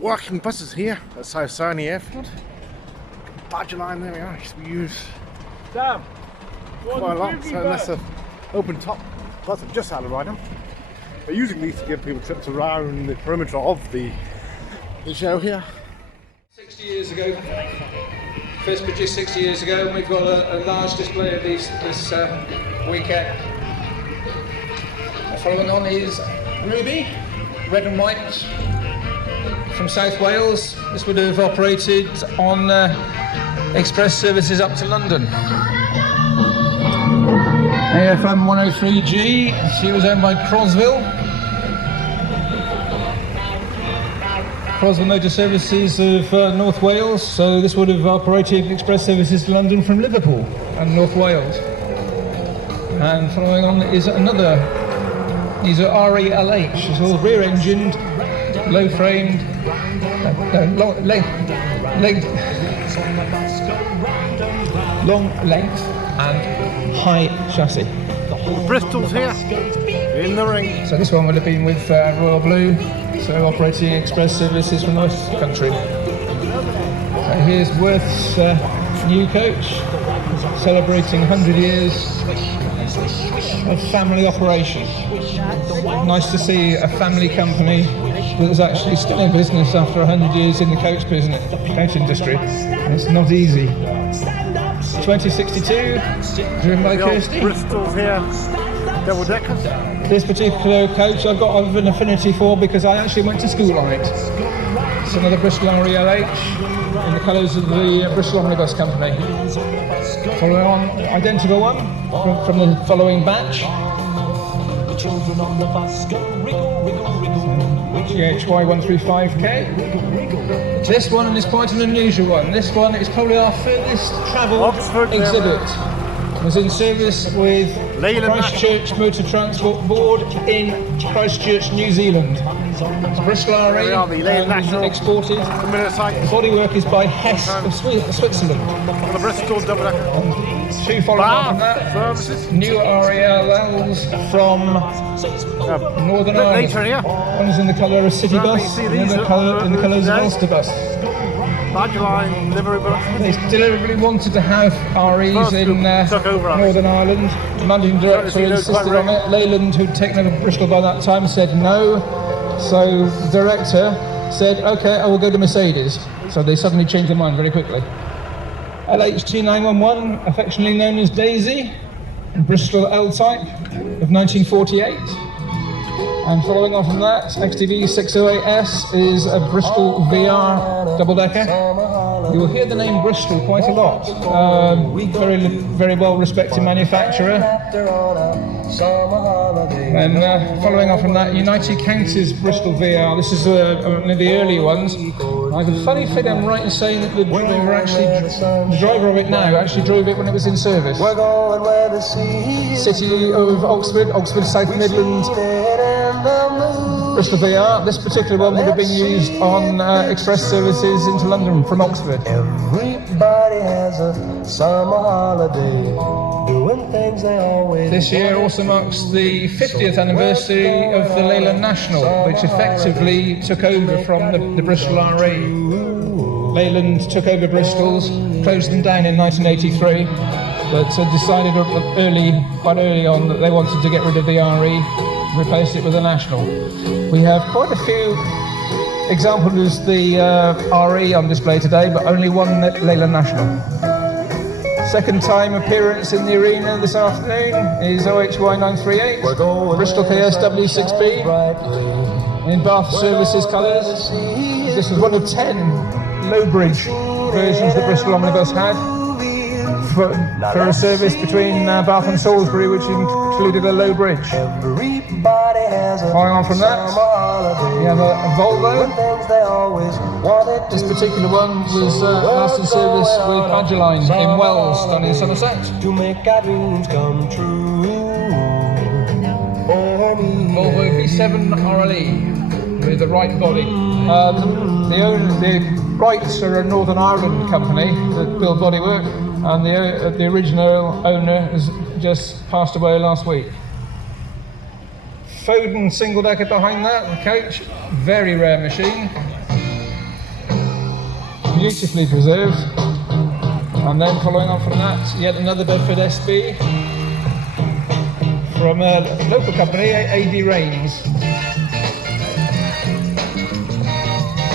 working buses here at South Cerney Airfield. Badge line, there we are. We use quite a lot, so that's an open top bus. I've just had a ride on. We're using these to give people trips around the perimeter of the show here. 60 years ago, first produced 60 years ago, and we've got a large display of these this weekend. Following on is Ruby, red and white, from South Wales. This would have operated on express services up to London. AFM 103G, she was owned by Crosville Motor Services of North Wales, so this would have operated express services to London from Liverpool and North Wales. And following on is another, these are RE/LH, it's all rear-engined, low-framed, long length and high chassis. The Bristol's here, in the ring. So this one would have been with Royal Blue, so operating express services from West Country. Here's Worth's new coach, celebrating 100 years of family operation. Nice to see a family company that is actually still in business after 100 years in the coach industry. It's not easy. 2062, driven by Kirsty. Bristol's here, double deckers. This particular coach I've got an affinity for because I actually went to school on it. It's another Bristol RE/LH in the colours of the Bristol Omnibus Company. Following on, identical one from the following batch. GHY135K. This one is quite an unusual one. This one is probably our furthest travelled exhibit. It was in service with Christchurch Motor Transport Board in Christchurch, New Zealand. It's Bristol RE exported. The bodywork is by Hess of Switzerland. The Bristol double decker. Two following on from that. New RE/LLs from Northern Ireland. One is in the colour of City Bus, and the other in the colours of Ulster Bus. Badge line, livery bus. They deliberately wanted to have REs in Northern Ireland. The managing director insisted on it. Leyland, who'd taken over Bristol by that time, said no. So the director said, okay, I will go to Mercedes. So they suddenly changed their mind very quickly. LH2911, affectionately known as Daisy, Bristol L-type of 1948. And following on from that, XTV608S is a Bristol VR double-decker. You will hear the name Bristol quite a lot. Very well-respected manufacturer. And following on from that, United Counties Bristol VR. This is one of the early ones. I have a funny feeling I'm right in saying that the driver of it now actually drove it when it was in service. City of Oxford, South Midlands. Bristol VR. This particular one would have been used on express services into London from Oxford. Everybody has a summer holiday, doing things they always. This year also marks the 50th anniversary of the Leyland National, which effectively took over from the Bristol RE. Leyland took over Bristol's, closed them down in 1983, but decided quite early on that they wanted to get rid of the RE. Replace it with a National. We have quite a few examples of the RE on display today, but only one Leyland National. Second time appearance in the arena this afternoon is OHY938, Bristol KSW6B in Bath Services colours. This was one of 10 low bridge versions that Bristol Omnibus had for a service between Bath and Salisbury, which included a low bridge. Following on from that, we have a Volvo. This particular one was last in service with Badgerline in Wells, down in Somerset. Volvo V7 RLE with the right body. The Wrights are a Northern Ireland company that build bodywork, and the original owner has just passed away last week. Foden single decker behind that, the coach, very rare machine. beautifully preserved. And then following on from that, yet another Bedford SB from a local company, AD Rains.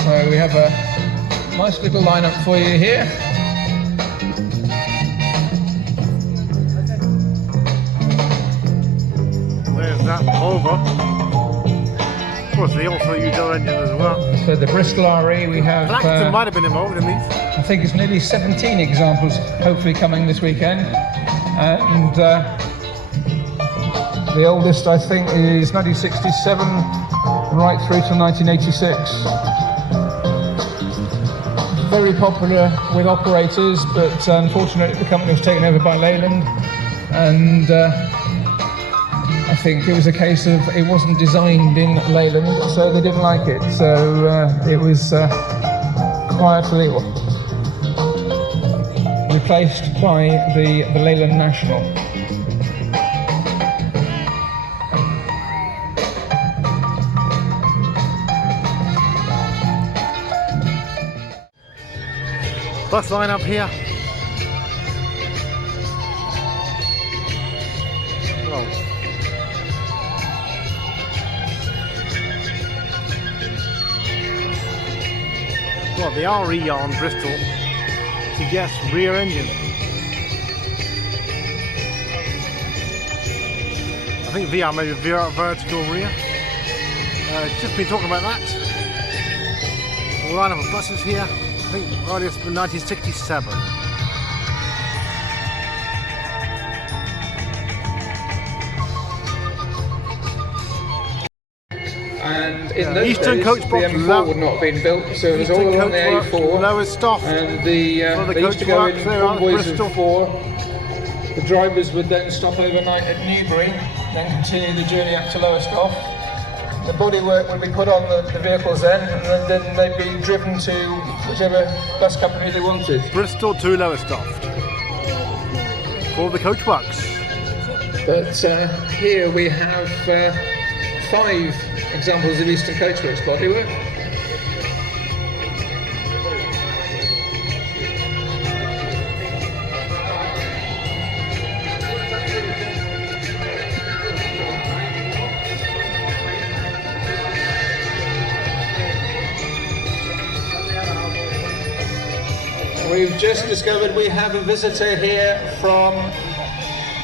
So we have a nice little lineup for you here. There's that Volvo. Of course, they also use our engine as well. For the Bristol RE, we have. Blackton might have been involved in these. I think it's nearly 17 examples, hopefully coming this weekend. And the oldest, I think, is 1967, right through to 1986. Very popular with operators, but unfortunately the company was taken over by Leyland, and I think it was a case of it wasn't designed in Leyland, so they didn't like it. So it was quietly replaced by the Leyland National. Bus line up here. Well, the RE on Bristol suggests rear engine. I think VR, maybe vertical rear. Just been talking about that. A line of buses here. I think earliest from 1967. And in those Eastern days, coach the box M4 would not have been built, so it was all along the A4. Lowest stop. And they used to go in convoys of 4. The drivers would then stop overnight at Newbury, then continue the journey up to Lowestoft. The bodywork would be put on the vehicles then, and then they'd be driven to whichever bus company they wanted. Bristol to Lowestoft for the coach box. But here we have 5 examples of Eastern Coachworks bodywork. We've just discovered we have a visitor here from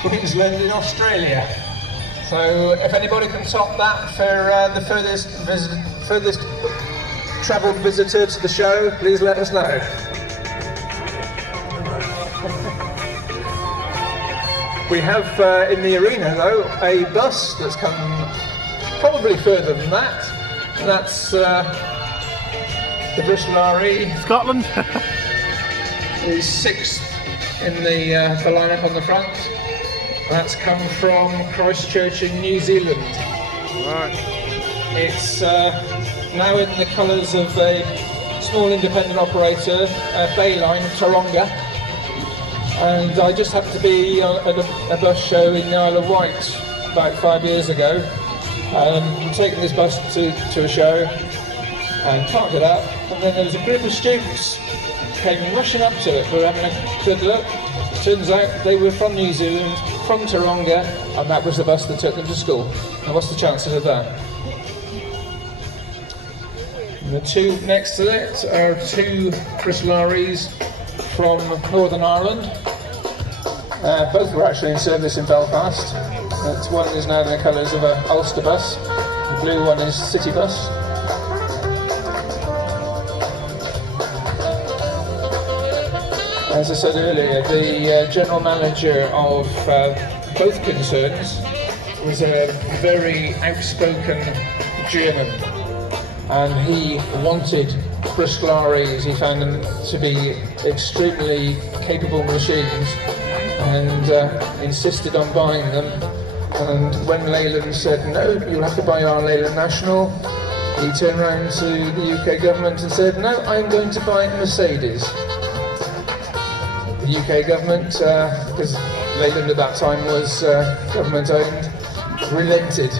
Queensland in Australia. So if anybody can top that for the furthest travelled visitor to the show, please let us know. We have in the arena though a bus that's come probably further than that. That's the Bristol RE. Scotland. The 6th in the lineup on the front. That's come from Christchurch in New Zealand. Right. It's now in the colours of a small independent operator, Bayline, Taronga. And I just happened to be at a bus show in the Isle of Wight about 5 years ago. Taking this bus to a show and parked it up, and then there was a group of students came rushing up to it. We were having a good look. Turns out they were from New Zealand, from Taronga, and that was the bus that took them to school. And what's the chances of that? And the 2 next to it are 2 Bristol REs from Northern Ireland. Both were actually in service in Belfast. One is now in the colours of an Ulster bus. The blue one is City Bus. As I said earlier, the general manager of both concerns was a very outspoken German, and he wanted Bristol REs. He found them to be extremely capable machines and insisted on buying them. And when Leyland said, no, you'll have to buy our Leyland National, he turned around to the UK government and said, no, I'm going to buy Mercedes. The UK government, because Leyland at that time was government owned, relented,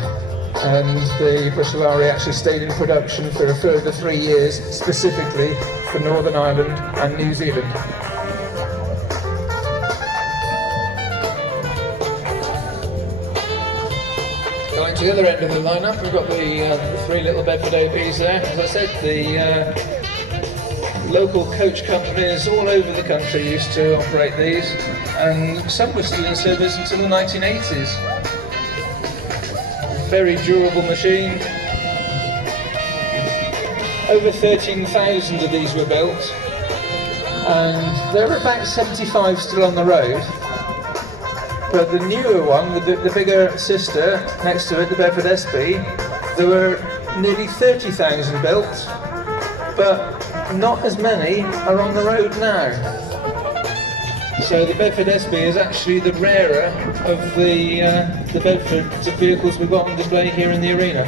and the Bristol RE actually stayed in production for a further 3 years, specifically for Northern Ireland and New Zealand. Going to the other end of the lineup, we've got the three little Bedford OBs there. As I said, the local coach companies all over the country used to operate these, and some were still in service until the 1980s. Very durable machine. Over 13,000 of these were built, and there are about 75 still on the road. But the newer one, with the bigger sister next to it, the Bedford SB, there were nearly 30,000 built, but not as many are on the road now. So the Bedford SB is actually the rarer of the Bedford vehicles we've got on display here in the arena.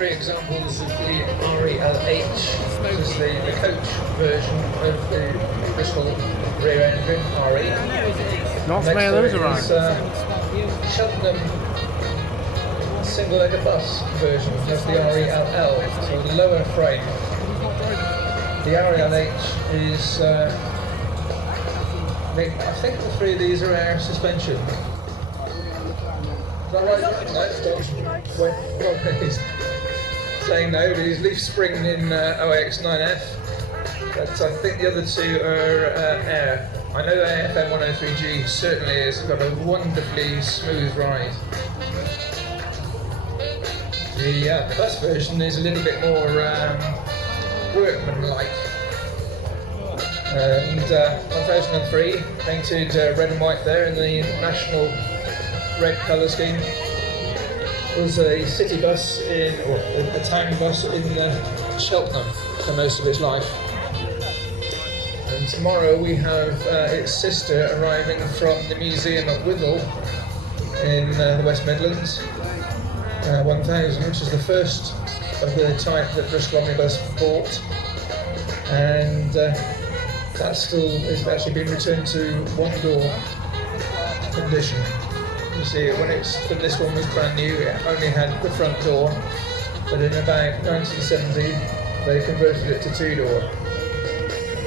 Examples of the RE&LH, which is the coach version of the Bristol rear engine RE. Not many of those around. Cheltenham single-legged bus version of the RE&L, so the lower frame. The RE&LH is, I think the three of these are air suspension. Is that right? No, saying no, but he's leaf spring in OX9F, but I think the other two are air. I know the FM 103G certainly has got a wonderfully smooth ride. The bus version is a little bit more workmanlike. And 1003, painted red and white there in the national red colour scheme. Was a city bus or a town bus in Cheltenham for most of its life. And tomorrow we have its sister arriving from the museum at Withell in the West Midlands, 1000, which is the first of the type that Bristol Omnibus bought, and that still has actually been returned to one-door condition. You see, when this one was brand new, it only had the front door, but in about 1970 they converted it to two-door.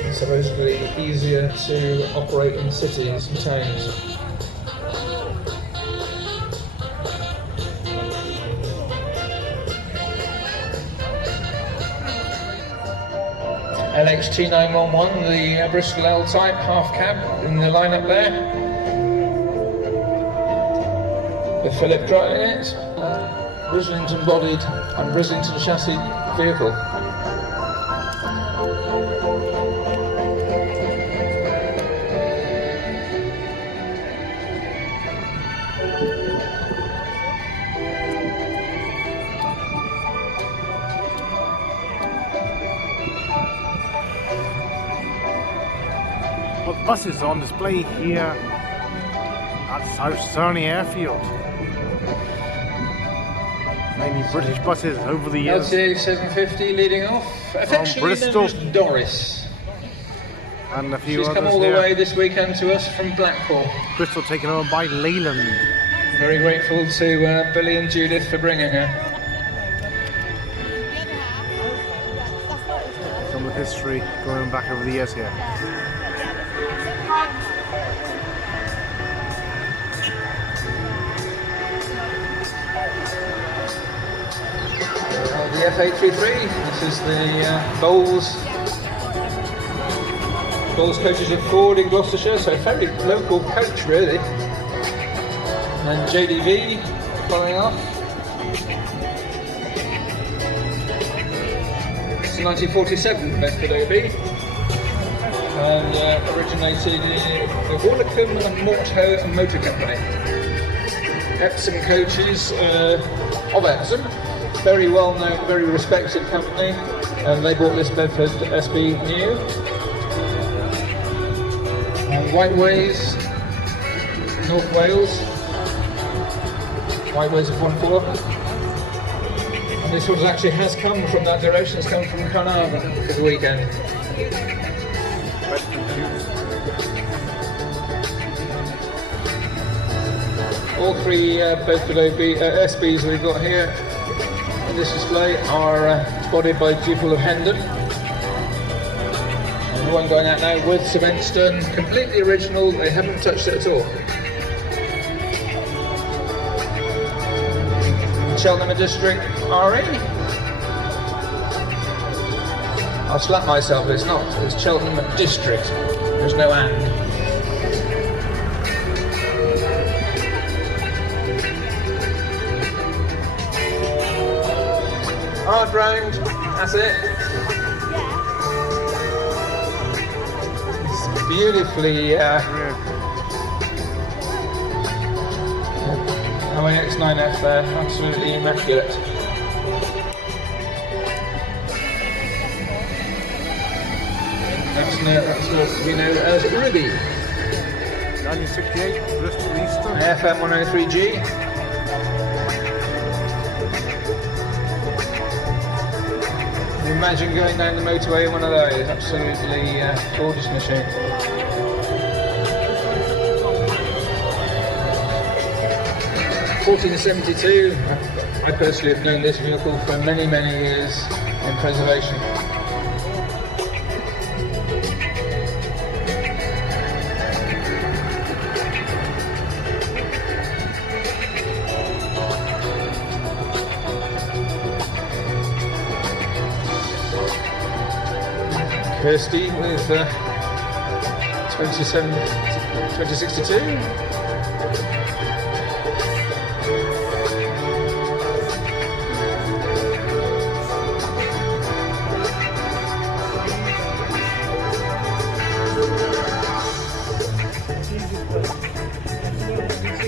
It's supposedly easier to operate in cities and towns. LXT911, the Bristol L-type half cab in the lineup there. With Philip driving it, Brislington bodied and Brislington chassis vehicle. Well, buses on display here at South Cerney Airfield. Mainly British buses over the years. LCA 750 leading off, affectionately known as Doris. And a few She's others come all the here. way this weekend to us from Blackpool. Bristol taken over by Leyland. Very grateful to Billy and Judith for bringing her. Some of the history going back over the years here. The F833, this is the Bowles coaches at Ford in Gloucestershire, so a very local coach really. And JDV following off. It's 1947 Bedford OB, and originated in the Horlicum and Morto Motor Company. Epsom coaches of Epsom. Very well known, very respected company, and they bought this Bedford SB new. And Whiteways, North Wales. Highways of 1/4. And this one actually has come from that direction, it's come from Carnarvon for the weekend. All three Bedford SBs we've got here in this display are bodied by Jubilee of Hendon. And the one going out now with cement stone, completely original, they haven't touched it at all. Cheltenham District RE. I'll slap myself, it's not, it's Cheltenham District, there's no and. Hard round, that's it. It's beautifully X9F there, absolutely immaculate. That's what we know as Ruby. 1968, Bristol Easter. FM 103G. Imagine going down the motorway in one of those, absolutely gorgeous machine. (1472). I personally have known this vehicle for many, many years in preservation. Kirsty with 2062.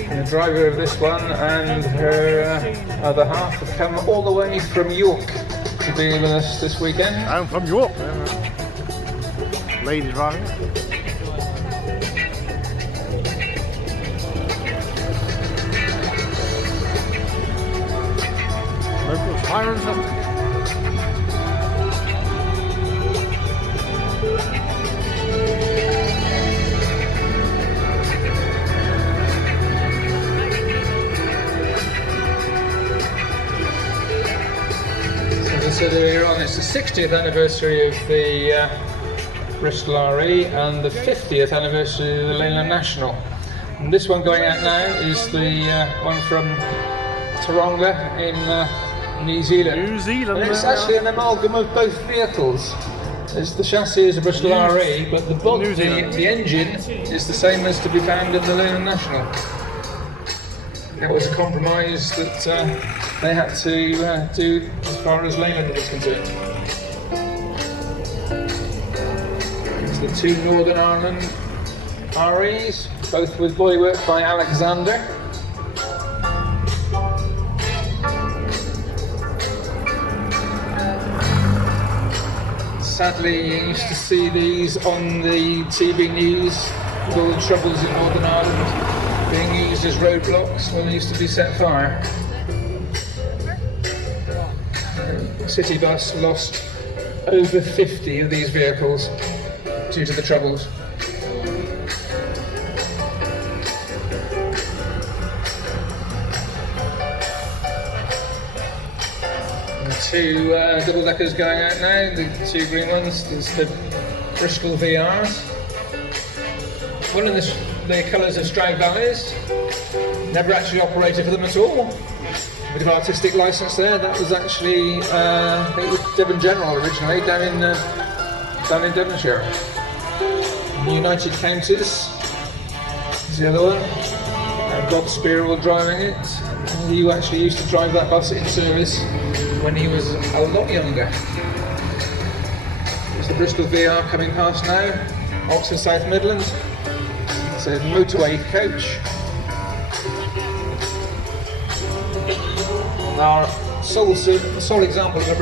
The driver of this one and her other half have come all the way from York to be with us this weekend. I'm from York. Lady driving. Local sirens up. As I said earlier on, it's the 60th anniversary of the Bristol RE and the 50th anniversary of the Leyland National. And this one going out now is the one from Taronga in New Zealand. And it's actually an amalgam of both vehicles. The chassis is a Bristol RE, but the engine is the same as to be found in the Leyland National. That was a compromise that they had to do as far as Leyland was concerned. The two Northern Ireland REs, both with bodywork by Alexander. Sadly, you used to see these on the TV news with all the troubles in Northern Ireland being used as roadblocks when they used to be set fire. City Bus lost over 50 of these vehicles due to the troubles. The two double-deckers going out now, the two green ones, there's the Bristol VRs. One of the colours of Stroud Valleys, never actually operated for them at all. A bit of artistic licence there, that was actually, I think it was Devon General originally, down in Devonshire. United Counties is the other one. Bob Spearwell driving it. He actually used to drive that bus in service when he was a lot younger. It's the Bristol VR coming past now, Oxford South Midlands. It's a motorway coach. Our sole example of a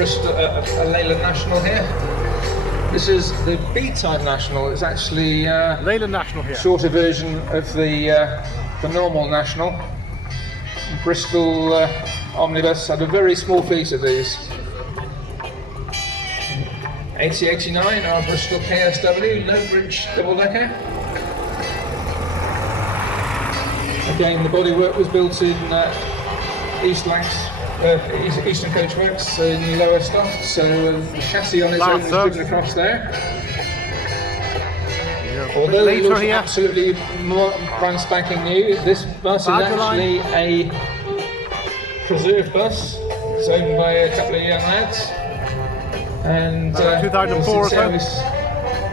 Leyland National here. This is the B-type National. It's actually Leyland National here. Shorter version of the the normal National. Bristol Omnibus had a very small fleet of these. 8089, our Bristol KSW low bridge double decker. Again, the bodywork was built in Eastern Coachworks in Lowestoft, so the chassis on its own is driven across there. Although it looks absolutely brand spanking new, this bus is actually a preserved bus. It's owned by a couple of young lads, and 2004 service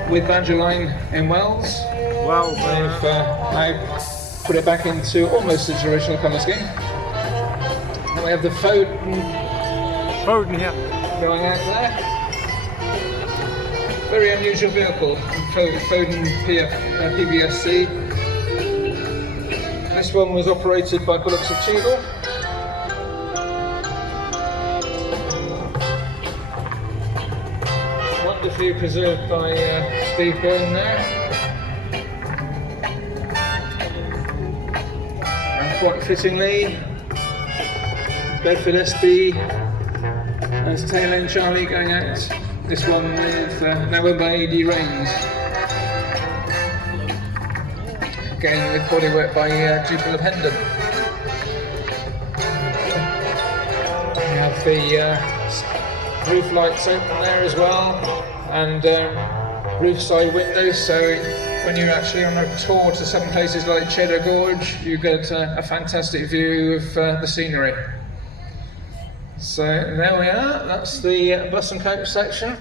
with Badgerline in Wells. Well, they've now put it back into almost its original colour scheme. And we have the Foden here going out there. Very unusual vehicle, Foden PBSC. This one was operated by Bullocks of Cheadle. Wonderfully preserved by Steve Byrne there. And quite fittingly, Bedford SB as tail end Charlie going out. This one with November AD Reigns. Again with bodywork by Jubilee of Hendon. We have the roof lights open there as well, and roof side windows, so when you're actually on a tour to some places like Cheddar Gorge, you get a fantastic view of the scenery. So there we are, that's the bus and coach section.